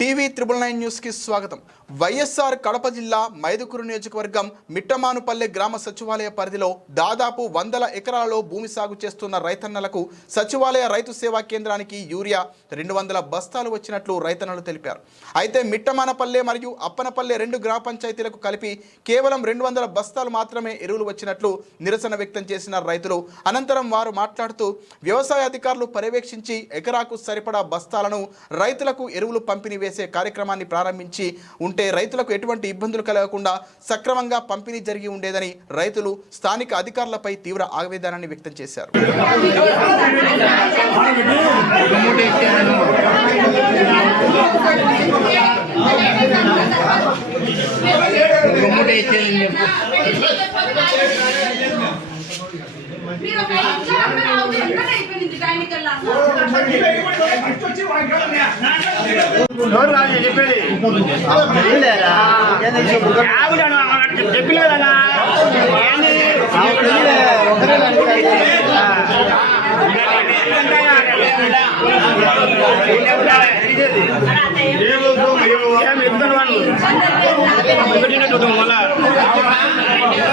T V triple nine న్యూస్కి స్వాగతం. వైఎస్ఆర్ కడప జిల్లా మైదుకూరు నియోజకవర్గం మిట్టమానుపల్లె గ్రామ సచివాలయ పరిధిలో దాదాపు వందల ఎకరాలలో భూమి సాగు చేస్తున్న రైతన్నలకు సచివాలయ రైతు సేవా కేంద్రానికి యూరియా రెండు వందల బస్తాలు వచ్చినట్లు రైతన్నలు తెలిపారు. అయితే మిట్టమానపల్లె మరియు అప్పనపల్లె రెండు గ్రామ పంచాయతీలకు కలిపి కేవలం రెండు వందల బస్తాలు మాత్రమే ఎరువులు వచ్చినట్లు నిరసన వ్యక్తం చేసిన రైతులు అనంతరం వారు మాట్లాడుతూ వ్యవసాయ అధికారులు పర్యవేక్షించి ఎకరాకు సరిపడా బస్తాలను రైతులకు ఎరువులు పంపిణీ వేసే కార్యక్రమాన్ని ప్రారంభించి ఉంటే రైతులకు ఎటువంటి ఇబ్బందులు కలగకుండా సక్రమంగా పంపిణీ జరిగి ఉండేదని రైతులు స్థానిక అధికారులపై తీవ్ర ఆవేదనాన్ని వ్యక్తం చేశారు. గుమ్మడి ఇచ్చేది చెప్పు. మీరు ఒక ఐదు నిమిషాలు ఆగితే ఎక్కడ అయిపోయింది టైం కల్లా ఎవరు కాదు చెప్పేది. ఆవిడ చెప్పిన కదా ఏంది? ఏం చెప్తాను వాళ్ళు? చూద్దాం మళ్ళా.